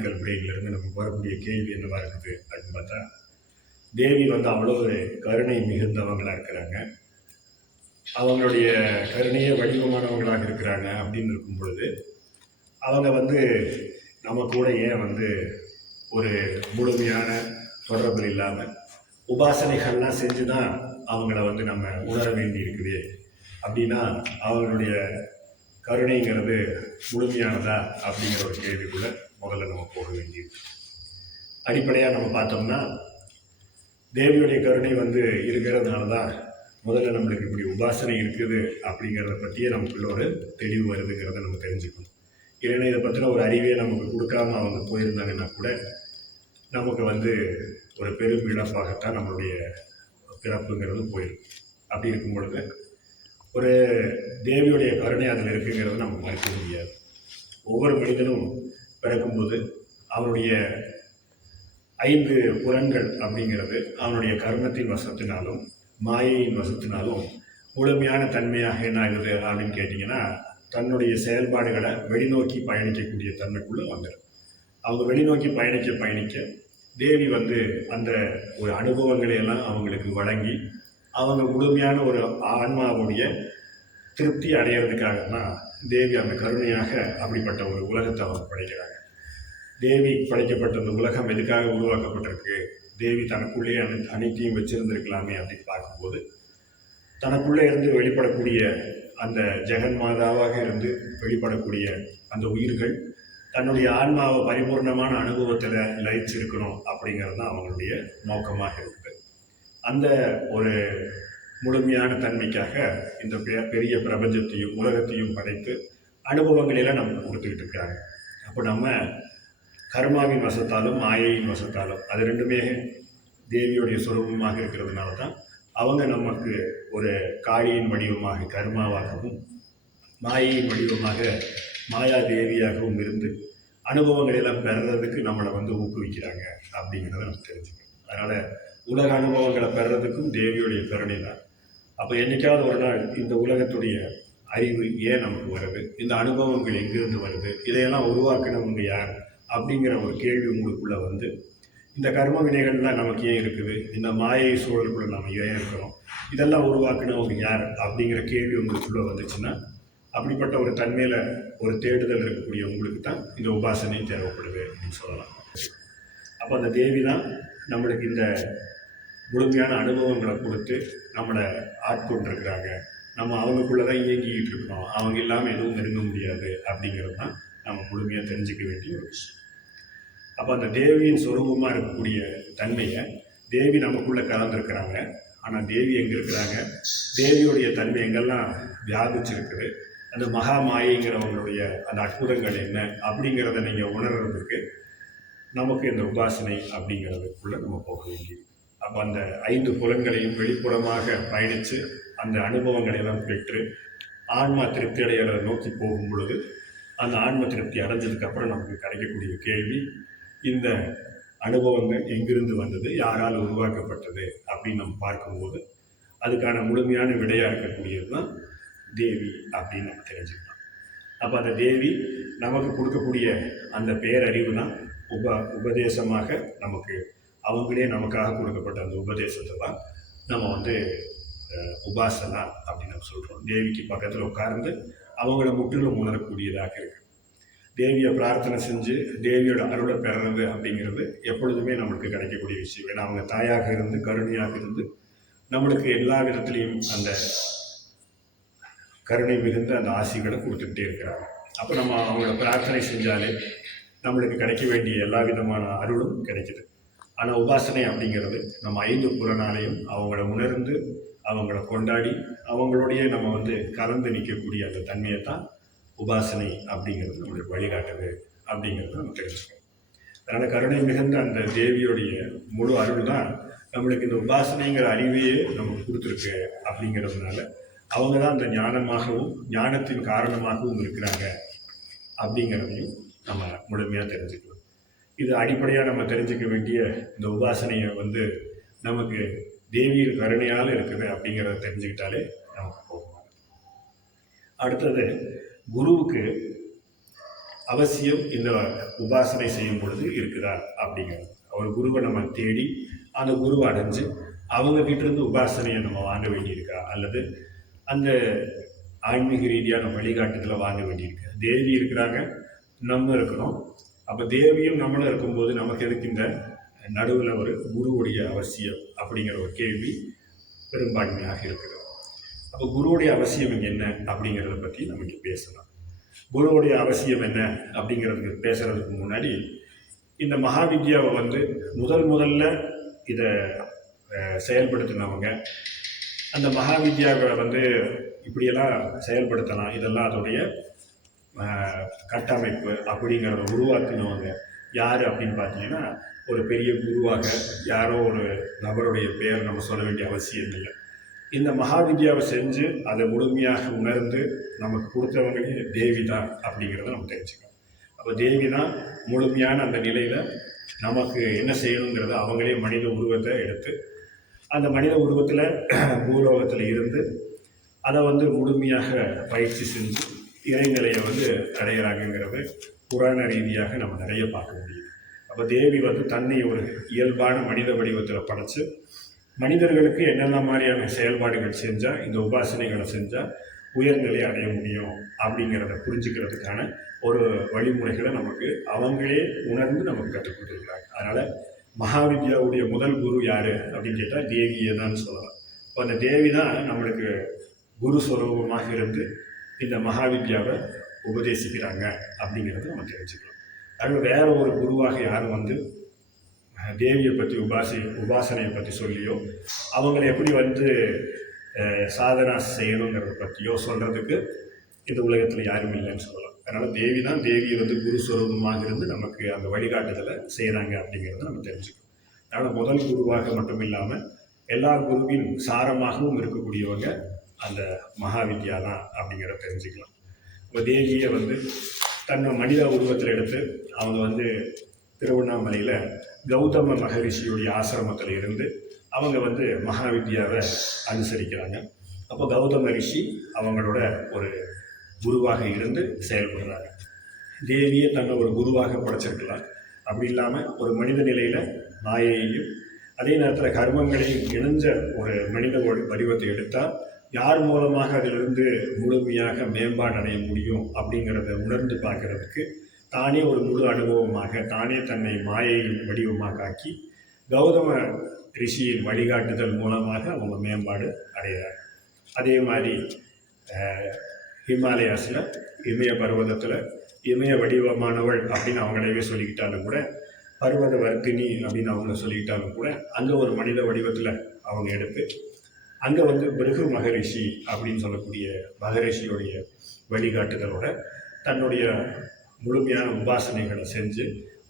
Logical பிரெயின்லேருந்து நமக்கு வரக்கூடிய கேள்வி என்னவா இருக்குது அப்படின்னு பார்த்தா, தேவி அவ்வளோ ஒரு கருணை மிகுந்தவங்களாக இருக்கிறாங்க. அவங்களுடைய கருணையே வடிவமானவங்களாக இருக்கிறாங்க அப்படின்னு இருக்கும் பொழுது, அவங்க நம்ம கூட ஏன் ஒரு முழுமையான தொடர்பு இல்லாமல் உபாசனைகள்லாம் செஞ்சு தான் அவங்கள நம்ம உணர வேண்டி இருக்குது அப்படின்னா, அவங்களுடைய கருணைங்கிறது முழுமையானதா அப்படிங்கிற ஒரு கேள்விக்குள்ள முதல்ல நம்ம போக வேண்டியது. அடிப்படையாக நம்ம பார்த்தோம்னா, தேவியுடைய கருணை இருக்கிறதுனால தான் முதல்ல நம்மளுக்கு இப்படி உபாசனை இருக்குது அப்படிங்கிறத பற்றியே நமக்குள்ள ஒரு தெளிவு வருதுங்கிறத நம்ம தெரிஞ்சுக்கணும். இல்லைன்னா இதை பற்றின ஒரு அறிவே நமக்கு கொடுக்காம அவங்க போயிருந்தாங்கன்னா கூட நமக்கு ஒரு பெரும் இழப்பாகத்தான் நம்மளுடைய பிறப்புங்கிறது போயிடும். அப்படி இருக்கும் பொழுது ஒரு தேவியுடைய கருணை அதில் இருக்குங்கிறத நம்ம மறுக்க முடியாது. ஒவ்வொரு மனிதனும் பிறக்கும்போது அவனுடைய 5 புலன்கள் அப்படிங்கிறது அவனுடைய கர்மத்தின் வசத்தினாலும் மாயையின் வசத்தினாலும் முழுமையான தன்மையாக என்ன ஆகுது அப்படின்னு கேட்டிங்கன்னா, தன்னுடைய செயல்பாடுகளை வெளிநோக்கி பயணிக்கக்கூடிய தன்மைக்குள்ளே வந்துடும். அவங்க வெளிநோக்கி பயணிக்க தேவி அந்த ஒரு அனுபவங்களை எல்லாம் அவங்களுக்கு வழங்கி அவங்க முழுமையான ஒரு ஆன்மாவுடைய திருப்தி அடையிறதுக்காக தான் தேவி அந்த கருணையாக அப்படிப்பட்ட ஒரு உலகத்தை அவங்க படைக்கிறாங்க. தேவி படைக்கப்பட்ட அந்த உலகம் எதுக்காக உருவாக்கப்பட்டிருக்கு, தேவி தனக்குள்ளேயே அனைத்தையும் வச்சிருந்திருக்கலாமே அப்படின்னு பார்க்கும்போது, தனக்குள்ளே இருந்து வெளிப்படக்கூடிய அந்த ஜெகன்மாதாவாக இருந்து வெளிப்படக்கூடிய அந்த உயிர்கள் தன்னுடைய ஆன்மாவை பரிபூர்ணமான அனுபவத்தில் லயிச்சிருக்கணும் அப்படிங்கிறது தான் அவங்களுடைய நோக்கமாக இருக்குது. அந்த ஒரு முழுமையான தன்மைக்காக இந்த பெரிய பிரபஞ்சத்தையும் உலகத்தையும் படைத்து அனுபவங்களெல்லாம் நமக்கு கொடுத்துக்கிட்டு இருக்காங்க. அப்போ நம்ம கர்மாவின் வசத்தாலும் மாயையின் வசத்தாலும் அது ரெண்டுமே தேவியுடைய சுரூபமாக இருக்கிறதுனால தான் அவங்க நமக்கு ஒரு காளியின் வடிவமாக கர்மாவாகவும் மாயையின் வடிவமாக மாயா தேவியாகவும் இருந்து அனுபவங்களெல்லாம் பெறுறதுக்கு நம்மளை ஊக்குவிக்கிறாங்க அப்படிங்கிறத நம்ம தெரிஞ்சுக்கணும். அதனால் உலக அனுபவங்களை பெறுறதுக்கும் தேவியுடைய கருணை தான். அப்போ என்றைக்காவது ஒரு நாள் இந்த உலகத்துடைய அறிவு ஏன் நமக்கு வருது, இந்த அனுபவங்கள் எங்கிருந்து வருது, இதையெல்லாம் உருவாக்கினவங்க யார் அப்படிங்கிற ஒரு கேள்வி உங்களுக்குள்ளே இந்த கர்ம வினைகள்லாம் நமக்கு ஏன் இருக்குது, இந்த மாயை சூழலுக்குள்ளே நம்ம ஏன் இருக்கிறோம், இதெல்லாம் உருவாக்கினவங்க யார் அப்படிங்கிற கேள்வி உங்களுக்குள்ளே வந்துச்சுன்னா, அப்படிப்பட்ட ஒரு தன்மையில் ஒரு தேடுதல் இருக்கக்கூடிய உங்களுக்கு தான் இந்த உபாசனை தேவைப்படுது அப்படின்னு சொல்லலாம். அப்போ அந்த தேவி தான் நம்மளுக்கு இந்த முழுமையான அனுபவங்களை கொடுத்து நம்மளை ஆட்கொண்டிருக்கிறாங்க. நம்ம அவங்களுக்குள்ளே தான் இயங்கிக்கிட்டு இருக்கிறோம், அவங்க இல்லாமல் எதுவும் நெருங்க முடியாது அப்படிங்கிறது தான் நம்ம முழுமையாக தெரிஞ்சிக்க வேண்டிய ஒரு விஷயம். அப்போ அந்த தேவியின் சொரூபமாக இருக்கக்கூடிய தன்மையை தேவி நமக்குள்ளே கலந்துருக்கிறாங்க. ஆனால் தேவி எங்கே இருக்கிறாங்க, தேவியுடைய தன்மை எங்கெல்லாம் வியாபிச்சிருக்குது, அந்த மகா மாயைங்கிறவங்களுடைய அந்த அற்புதங்கள் என்ன அப்படிங்கிறத நீங்கள் உணர்றதுக்கு நமக்கு இந்த உபாசனை அப்படிங்கிறதுக்குள்ளே நம்ம போக வேண்டியது. அப்போ அந்த 5 புலன்களையும் வெளிப்புறமாக பயணித்து அந்த அனுபவங்களை எல்லாம் பெற்று ஆன்மா திருப்தி அடைகிறத நோக்கி போகும் பொழுது அந்த ஆன்ம திருப்தி அடைஞ்சதுக்கப்புறம் நமக்கு கிடைக்கக்கூடிய கேள்வி, இந்த அனுபவங்கள் எங்கிருந்து வந்தது, யாரால் உருவாக்கப்பட்டது அப்படின்னு நம்ம பார்க்கும்போது அதுக்கான முழுமையான விடையாக இருக்கக்கூடியது தான் தேவி அப்படின்னு நம்ம தெரிஞ்சுக்கலாம். அப்போ அந்த தேவி நமக்கு கொடுக்கக்கூடிய அந்த பேரறிவு தான் உபதேசமாக நமக்கு அவங்களே நமக்காக கொடுக்கப்பட்ட அந்த உபதேசத்தை தான் நம்ம உபாசனா அப்படின்னு நம்ம சொல்கிறோம். தேவிக்கு பக்கத்தில் உட்கார்ந்து அவங்கள முற்றிலும் உணரக்கூடியதாக இருக்குது. தேவியை பிரார்த்தனை செஞ்சு தேவியோட அருளை பெறுறது அப்படிங்கிறது எப்பொழுதுமே நம்மளுக்கு கிடைக்கக்கூடிய விஷயம். ஏன்னா அவங்க தாயாக இருந்து கருணையாக இருந்து நம்மளுக்கு எல்லா விதத்துலேயும் அந்த கருணை மிகுந்த அந்த ஆசிகளை கொடுத்துக்கிட்டே இருக்கிறாங்க. அப்போ நம்ம அவங்கள பிரார்த்தனை செஞ்சாலே நம்மளுக்கு கிடைக்க வேண்டிய எல்லா விதமான அருளும் கிடைக்குது. ஆனால் உபாசனை அப்படிங்கிறது நம்ம 5 புலனாலையும் அவங்கள உணர்ந்து அவங்கள கொண்டாடி அவங்களோடையே நம்ம கலந்து நிற்கக்கூடிய அந்த தன்மையை தான் உபாசனை அப்படிங்கிறது நம்மளுக்கு வழிகாட்டுது அப்படிங்கிறத நம்ம தெரிஞ்சுக்கணும். அதனால் கருணை மிகுந்த அந்த தேவியோடைய முழு அருள் தான் நம்மளுக்கு இந்த உபாசனைங்கிற அறிவையே நமக்கு கொடுத்துருக்கு. அப்படிங்கிறதுனால அவங்க தான் அந்த ஞானமாகவும் ஞானத்தின் காரணமாகவும் இருக்கிறாங்க அப்படிங்கிறதையும் நம்ம முழுமையாக தெரிஞ்சுக்கணும். இது அடிப்படையாக நம்ம தெரிஞ்சுக்க வேண்டிய இந்த உபாசனையை நமக்கு தேவியின் கருணையால் இருக்குது அப்படிங்கிறத தெரிஞ்சுக்கிட்டாலே நமக்கு போகும். அடுத்தது குருவுக்கு அவசியம் இந்த உபாசனை செய்யும் பொழுது இருக்குதா அப்படிங்கிறது. ஒரு குருவை நம்ம தேடி அந்த குருவை அடைஞ்சு அவங்க கிட்டேருந்து உபாசனையை நம்ம வாங்க வேண்டியிருக்கா, அல்லது அந்த ஆன்மீக ரீதியான வழிகாட்டுதலை வாங்க வேண்டியிருக்கு. தேவி இருக்கிறாங்க, நம்ம இருக்கிறோம். அப்போ தேவியும் நம்மளும் இருக்கும்போது நமக்கு எதுக்கு இந்த நடுவில் ஒரு குருவுடைய அவசியம் அப்படிங்கிற ஒரு கேள்வி பெரும்பான்மையாக இருக்குது. அப்போ குருவுடைய அவசியம் இங்கே என்ன அப்படிங்கிறத பற்றி நம்ம இங்கே பேசலாம். குருவுடைய அவசியம் என்ன அப்படிங்கிறதுக்கு பேசுகிறதுக்கு முன்னாடி இந்த மகாவித்யாவை முதல்ல இதை செயல்படுத்தினவங்க, அந்த மகாவித்யாவை இப்படியெல்லாம் செயல்படுத்தலாம், இதெல்லாம் அதோடைய கட்டமைப்பு அப்படிங்கிறத உருவாக்கினவங்க யார் அப்படின்னு பார்த்தீங்கன்னா, ஒரு பெரிய குருவாக யாரோ ஒரு நபருடைய பெயர் நம்ம சொல்ல வேண்டிய அவசியம் இல்லை. இந்த மகாவித்யாவை செஞ்சு அதை முழுமையாக உணர்ந்து நமக்கு கொடுத்தவங்களே தேவி தான் அப்படிங்கிறத நம்ம தெரிஞ்சுக்கணும். அப்போ தேவி தான் முழுமையான அந்த நிலையில் நமக்கு என்ன செய்யணுங்கிறத அவங்களே மனித உருவத்தை எடுத்து அந்த மனித உருவத்தில் பூலோகத்தில் இருந்து அதை முழுமையாக பயிற்சி செஞ்சு இறைநிலையை அடையிறாங்கிறது புராண ரீதியாக நம்ம நிறைய பார்க்க முடியும். அப்போ தேவி தன்னை ஒரு இயல்பான மனித வடிவத்தில் படைச்சு மனிதர்களுக்கு என்னென்ன மாதிரியான செயல்பாடுகள் செஞ்சால், இந்த உபாசனைகளை செஞ்சால் உயர்நிலை அடைய முடியும் அப்படிங்கிறத புரிஞ்சுக்கிறதுக்கான ஒரு வழிமுறைகளை நமக்கு அவங்களே உணர்ந்து நமக்கு கற்றுக் கொடுத்துருக்காங்க. அதனால் மகாவித்யாவுடைய முதல் குரு யார் அப்படின்னு கேட்டால் தேவியை தான் சொல்லலாம். இப்போ அந்த தேவி தான் நம்மளுக்கு குரு ஸ்வரூபமாக இருந்து இந்த மகாவித்யாவை உபதேசிக்கிறாங்க அப்படிங்கிறத நம்ம தெரிஞ்சுக்கலாம். அது வேற ஒரு குருவாக யாரும் தேவியை பற்றி உபாசனையை பற்றி சொல்லியோ அவங்களை எப்படி சாதனா செய்யணுங்கிறத பற்றியோ சொல்கிறதுக்கு இந்த உலகத்தில் யாரும் இல்லைன்னு சொல்லலாம். அதனால் தேவி தான் தேவியை குரு ஸ்வரூபமாக இருந்து நமக்கு அந்த வழிகாட்டுதலை செய்கிறாங்க அப்படிங்கிறத நம்ம தெரிஞ்சுக்கணும். அதனால் முதல் குருவாக மட்டும் இல்லாமல் எல்லா குருவின் சாரமாகவும் இருக்கக்கூடியவங்க அந்த மகாவித்யா தான் அப்படிங்கிறத தெரிஞ்சுக்கலாம். இப்போ தேவியை தன்னை மனித உருவத்தில் எடுத்து அவங்க திருவண்ணாமலையில் கௌதம மகரிஷியுடைய ஆசிரமத்தில் இருந்து அவங்க மகாவித்யாவை அனுசரிக்கிறாங்க. அப்போ கௌதம ரிஷி அவங்களோட ஒரு குருவாக இருந்து செயல்படுறாங்க. தேவியை தன்னை ஒரு குருவாக படைச்சிருக்கலாம். அப்படி இல்லாமல் ஒரு மனித நிலையில் மாயையையும் அதே நேரத்தில் கர்மங்களையும் இணைஞ்ச ஒரு மனித வடிவத்தை எடுத்தால் யார் மூலமாக அதிலிருந்து முழுமையாக மேம்பாடு அடைய முடியும் அப்படிங்கிறத உணர்ந்து பார்க்கறதுக்கு தானே ஒரு முழு அனுபவமாக தானே தன்னை மாயையின் வடிவமாக ஆக்கி கௌதம ரிஷியின் வழிகாட்டுதல் மூலமாக அவங்க மேம்பாடு அடைகிறாங்க. அதே மாதிரி ஹிமாலயாஸில் இமய பர்வதத்தில் இமய வடிவமானவள் அப்படின்னு அவங்களவே சொல்லிக்கிட்டாலும் கூட, பர்வத வர்த்தினி அப்படின்னு அவங்க சொல்லிக்கிட்டாலும் கூட, அங்கே ஒரு மனித வடிவத்தில் அவங்க எடுத்து அங்கே பிருகு மகரிஷி அப்படின்னு சொல்லக்கூடிய மகரிஷியோடைய வழிகாட்டுதலோட தன்னுடைய முழுமையான உபாசனைகளை செஞ்சு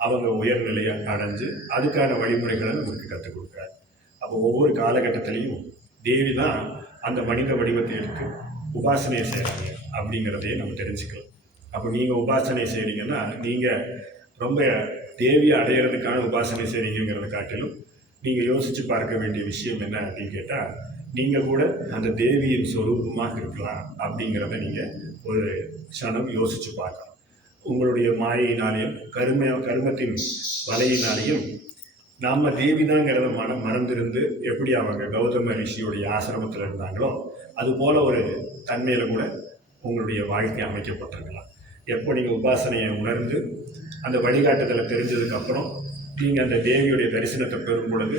அவங்க உயர்நிலையை அடைஞ்சு அதுக்கான வழிமுறைகளை நமக்கு கற்றுக் கொடுக்குறாங்க. அப்போ ஒவ்வொரு காலகட்டத்திலையும் தேவி தான் அந்த மனித வடிவத்தை எடுத்து உபாசனையை செய்கிறாங்க அப்படிங்கிறதையே நம்ம தெரிஞ்சுக்கலாம். அப்போ நீங்கள் உபாசனை செய்கிறீங்கன்னா நீங்கள் ரொம்ப தேவியை அடையிறதுக்கான உபாசனை செய்கிறீங்கிறத காட்டிலும் நீங்கள் யோசித்து பார்க்க வேண்டிய விஷயம் என்ன அப்படின்னு கேட்டால், நீங்கள் கூட அந்த தேவியின் சொரூபமாக இருக்கலாம் அப்படிங்கிறத நீங்கள் ஒரு க்ஷணம் யோசித்து பார்க்கணும். உங்களுடைய மாயினாலேயும் கர்மத்தின் வலையினாலேயும் நாம் தேவிதாங்கிறத மறந்திருந்து எப்படி அவங்க கௌதம ரிஷியோடைய ஆசிரமத்தில் இருந்தாங்களோ அதுபோல் ஒரு தன்மையில் கூட உங்களுடைய வாழ்க்கை அமைக்கப்பட்டிருக்கலாம். எப்போ நீங்கள் உபாசனையை உணர்ந்து அந்த வழிகாட்டுதலை தெரிஞ்சதுக்கப்புறம் நீங்கள் அந்த தேவியுடைய தரிசனத்தை பெறும் பொழுது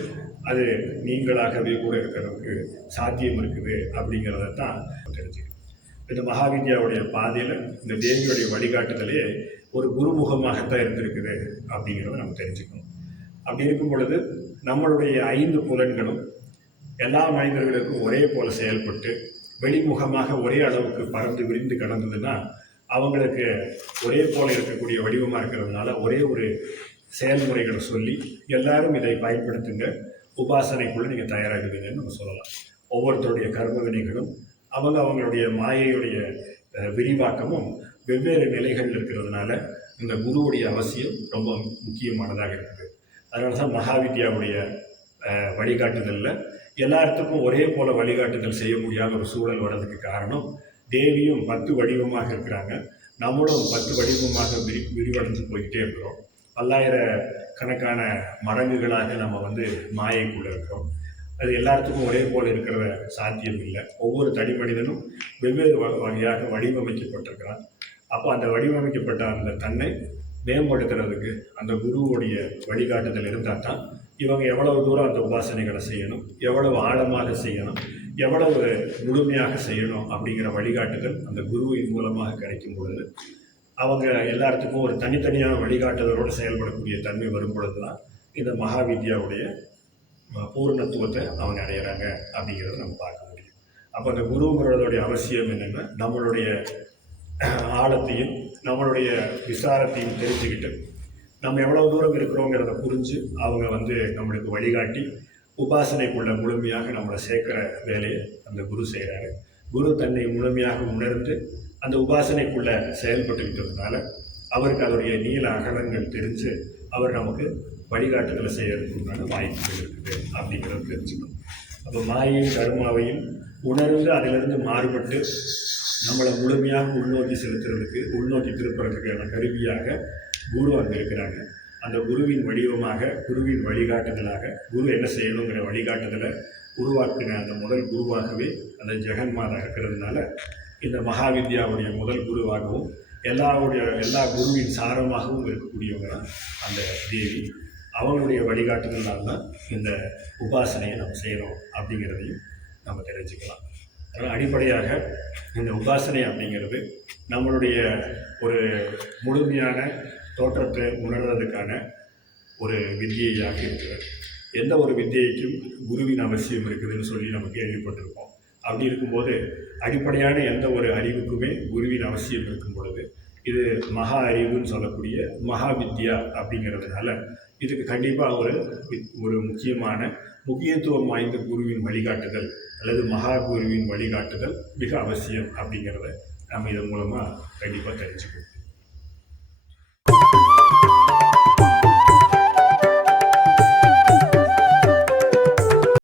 அது நீங்களாகவே கூட இருக்கிறதுக்கு சாத்தியம் இருக்குது அப்படிங்கிறத தான் தெரிஞ்சுக்கணும். இந்த மகாவித்யாவுடைய பாதையில் இந்த தேவியுடைய வழிகாட்டுதலே ஒரு குருமுகமாகத்தான் இருந்திருக்குது அப்படிங்கிறத நம்ம தெரிஞ்சுக்கணும். அப்படி இருக்கும் பொழுது நம்மளுடைய 5 புலன்களும் எல்லா மனிதர்களுக்கும் ஒரே போல் செயல்பட்டு வெளிமுகமாக ஒரே அளவுக்கு பறந்து விரிந்து கடந்ததுன்னா அவங்களுக்கு ஒரே போல் இருக்கக்கூடிய வடிவமாக இருக்கிறதுனால ஒரே ஒரு செயல்முறைகளை சொல்லி எல்லாரும் இதை பயன்படுத்துங்க, உபாசனைக்குள்ளே நீங்கள் தயாராகுவீங்கன்னு நம்ம சொல்லலாம். ஒவ்வொருத்தருடைய கர்ம வினைகளும் அவங்களுடைய மாயையுடைய விரிவாக்கமும் வெவ்வேறு நிலைகள் இருக்கிறதுனால இந்த குருவுடைய அவசியம் ரொம்ப முக்கியமானதாக இருக்குது. அதனால தான் மகாவித்யாவுடைய வழிகாட்டுதலில் எல்லாத்துக்கும் ஒரே போல் வழிகாட்டுதல் செய்ய முடியாத ஒரு சூழல் வர்றதுக்கு காரணம் தேவியும் 10 வடிவமாக இருக்கிறாங்க, நம்மளும் 10 வடிவமாக விரிவடைஞ்சு போய்கிட்டே இருக்கிறோம். பல்லாயிரக்கணக்கான மடங்குகளாக நம்ம வந்து மாயைக்குள்ளே இருக்கிறோம். அது எல்லாத்துக்கும் ஒரே போல் இருக்கிற சாத்தியம் இல்லை. ஒவ்வொரு தனி மனிதனும் வெவ்வேறு வகையாக வடிவமைக்கப்பட்டிருக்கிறான். அப்போ அந்த வடிவமைக்கப்பட்ட அந்த தன்னை மேம்படுத்துறதுக்கு அந்த குருவுடைய வழிகாட்டுதல் இருந்தால் தான் இவங்க எவ்வளவு தூரம் அந்த உபாசனைகளை செய்யணும், எவ்வளவு ஆழமாக செய்யணும், எவ்வளவு முழுமையாக செய்யணும் அப்படிங்கிற வழிகாட்டுதல் அந்த குருவின் மூலமாக கிடைக்கும் பொழுது அவங்க எல்லாத்துக்கும் ஒரு தனித்தனியான வழிகாட்டுதலோடு செயல்படக்கூடிய தன்மை வரும் பொழுது தான் இந்த மகாவித்யாவுடைய பூர்ணத்துவத்தை அவங்க அடையிறாங்க அப்படிங்கிறத நம்ம பார்க்க முடியும். அப்போ அந்த குருங்கிறதோடைய அவசியம் என்னென்னா, நம்மளுடைய ஆழத்தையும் நம்மளுடைய விசாரத்தையும் தெரிஞ்சுக்கிட்டு நம்ம எவ்வளோ தூரம் இருக்கிறோங்கிறத புரிஞ்சு அவங்க வந்து நம்மளுக்கு வழிகாட்டி உபாசனைக்குள்ள முழுமையாக நம்மளை சேர்க்கிற வேலையை அந்த குரு செய்கிறாரு. குரு தன்னை முழுமையாக உணர்ந்து அந்த உபாசனைக்குள்ள செயல்பட்டுக்கிட்டதுனால அவருக்கு அதோடைய நீள அகலங்கள் தெரிஞ்சு அவர் நமக்கு வழிகாட்டுதலை செய்யறதுக்குண்டான வாய்ப்புகள் இருக்குது அப்படிங்கிறத தெரிஞ்சுக்கணும். அப்போ மாயையும் கர்மாவையும் உணர்ந்து அதிலிருந்து மாறுபட்டு நம்மளை முழுமையாக உள்நோக்கி செலுத்துறதுக்கு, உள்நோக்கி திருப்புறதுக்கான கருவியாக குரு அங்கே இருக்கிறாங்க. அந்த குருவின் வடிவமாக, குருவின் வழிகாட்டுதலாக, குரு என்ன செய்யணுங்கிற வழிகாட்டுதலை உருவாக்கின அந்த முதல் குருவாகவே அந்த ஜெகன்மாதா இருக்கிறதுனால இந்த மகாவித்யாவுடைய முதல் குருவாகவும் எல்லா குருவின் சாரமாகவும் இருக்கக்கூடியவங்க தான் அந்த தேவி. அவங்களுடைய வழிகாட்டுதலால் தான் இந்த உபாசனையை நம்ம செய்கிறோம் அப்படிங்கிறதையும் நம்ம தெரிஞ்சுக்கலாம். அதனால் அடிப்படையாக இந்த உபாசனை அப்படிங்கிறது நம்மளுடைய ஒரு முழுமையான தோற்றத்தை உணர்றதுக்கான ஒரு வித்தியையாக இருக்கிறது. எந்த ஒரு வித்தியைக்கும் குருவின் அவசியம் இருக்குதுன்னு சொல்லி நம்ம கேள்விப்பட்டிருக்கோம். அப்படி இருக்கும்போது அடிப்படையான எந்த ஒரு அறிவுக்குமே குருவின் அவசியம் இருக்கும் பொழுது இது மகா அறிவுன்னு சொல்லக்கூடிய மகாவித்யா அப்படிங்கிறதுனால இதுக்கு கண்டிப்பாக ஒரு முக்கியத்துவம் வாய்ந்த குருவின் வழிகாட்டுதல் அல்லது மகா குருவின் வழிகாட்டுதல் மிக அவசியம் அப்படிங்கிறத நம்ம இதன் மூலமாக கண்டிப்பாக தெரிஞ்சுக்கணும்.